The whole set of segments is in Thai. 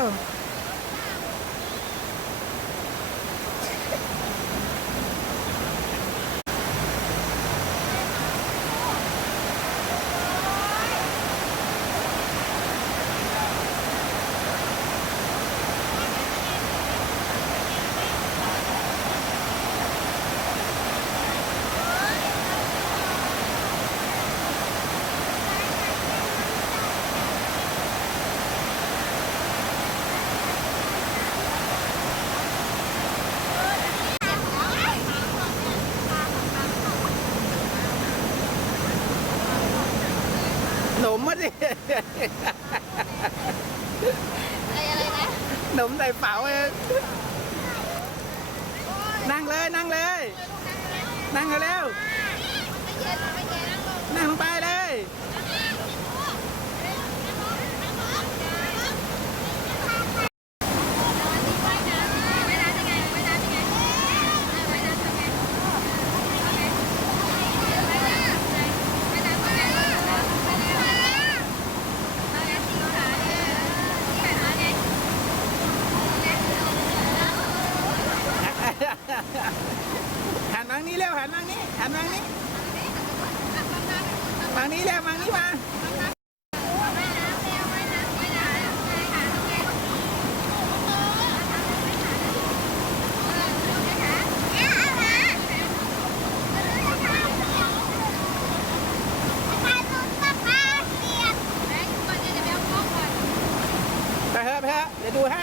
go. หนมมาสิอะไรอะไรนะหนมใส่เป๋าเองนั่งเลยนั่งเลย นั่งเร็วไม่เย็นไม่เย็นนั่งลงๆนั่งลงไปเลย ว่ายน้ำว่ายน้ำยังไงว่ายน้ำยังไงว่ายน้ำทำไงว่ายน้ำว่ายน้ำว่ายน้ำว่ายน้ำว่ายน้ำเอาไงสีขาเนี่ยสีขาไง หั นี้เร็วหันมานี้หันมานี้มานี้เร็วมานี้มาว่ายน้ำเร็วว่ายน้ำว่ายน้วมั้งแม่อยู่ก่อนเนี่ยเดี๋ยวไปเอาไปเถอะไปเถอะเดี๋ยวดูให้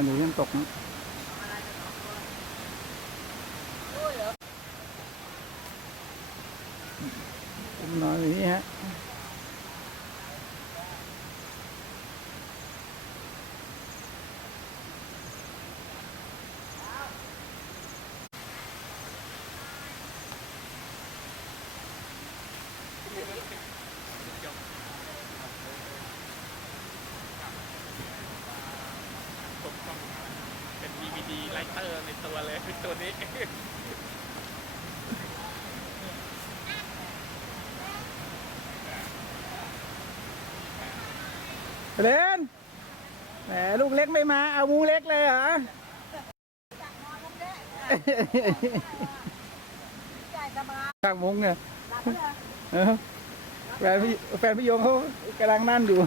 อนอยู่ที่น้ำตกนะผมนอนอยู่นี่ฮะ เป็น DVD ไลเตอร์ในตัวเลยตัวนี้เล่นแหมลูกเล็กไม่มา เอามุงเล็กเลยเหรอข้างมุ้งเนี่ยเออแฟนพี่แฟนพี่โยงเขากำลังนั่นอยู่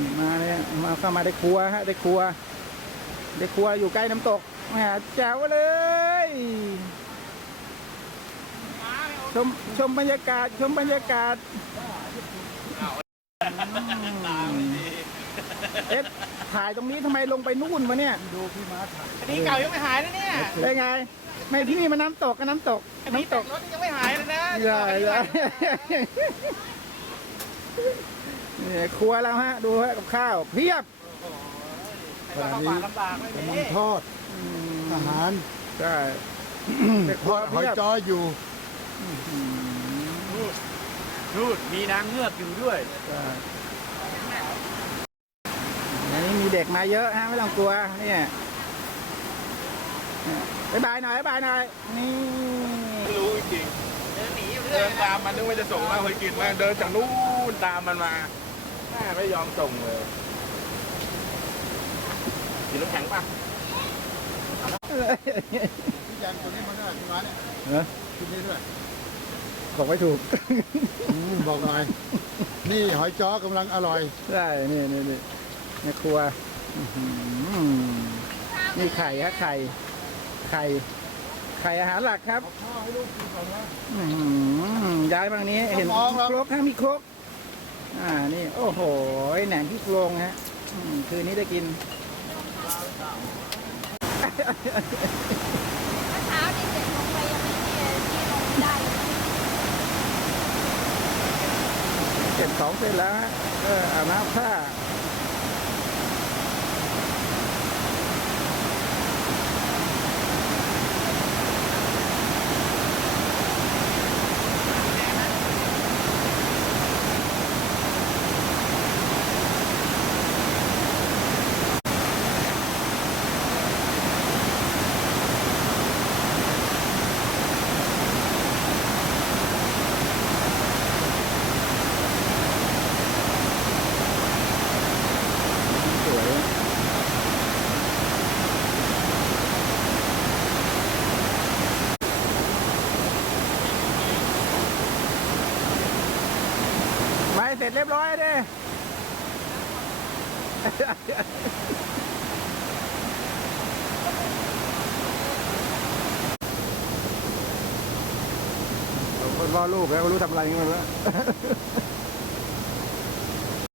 มมาเลยมาเข้ามาได้ครัวฮะได้ครัว ได้ครัวอยู่ใกล้น้ำตกแหมแจ๋วเลยชมชมบรรยากาศชมบรรยากาศเอ๊ะถ่ายตรงนี้ทำไมลงไปนู่นวะเนี่ยอันนี้เก่ายังไม่หายนะเนี่ยได้ไง ไม่ที่นี่มันน้ำตกก็น้ำตกอันนี้น้ำตแต่กงรถยังไม่หายเลยนะใช่ใช่ นี่ครัวแล้วฮะ ดูฮะกับข้าวเพียบขนาดนี้ลำบากไม่กำลัมีงทอดอาหารใช่ทอดหอยจ้ออยู่ออื้อหือนู่นนู่นมีนางเงือกอยู่ด้วยก็อันนี้มีเด็กมาเยอะฮะไม่ต้องกลัวเนี่ยบายบายหน่อยบายบายหน่อยนี่ไม่รู้จริงเดินหนีเดินตามมันนึกว่าจะส่งมาเคยกินมาเดินจากนู่นตามมันมา แม่ไม่ยอมส่งเลยกินน้ำแข็งป่ะยันตัวนี้มันก็ที่มาเนี่ยเออกินนี้ด้วยบอกไม่ถูกอืมบอกหน่อยนี่หอยจ้อกำลังอร่อย ใช่นี่นี่นี่ในครัวอื้อหือนี่ไข่ฮะไข่ไข่ไข่อาหารหลักครับพ่อให้ลูกกินก่อนนะ อื้อหือย้ายบางนี้เห็นมองแล้วครกฮะมีครก อ่า นี่ โอ้โห แหนมที่โครงฮะคืนนี้ได้กินเมื่อเช้านี่เจ็ดโมงไปยังไม่มีที่ลงไม่ได้เลยเก็ดสองเสร็จแล้วฮะเอออาบน้ำผ้า สวยไม่ เสร็จเรียบร้อยเด้เราก็รอลูกแล้วรู้ทำอะไรกันแล้ว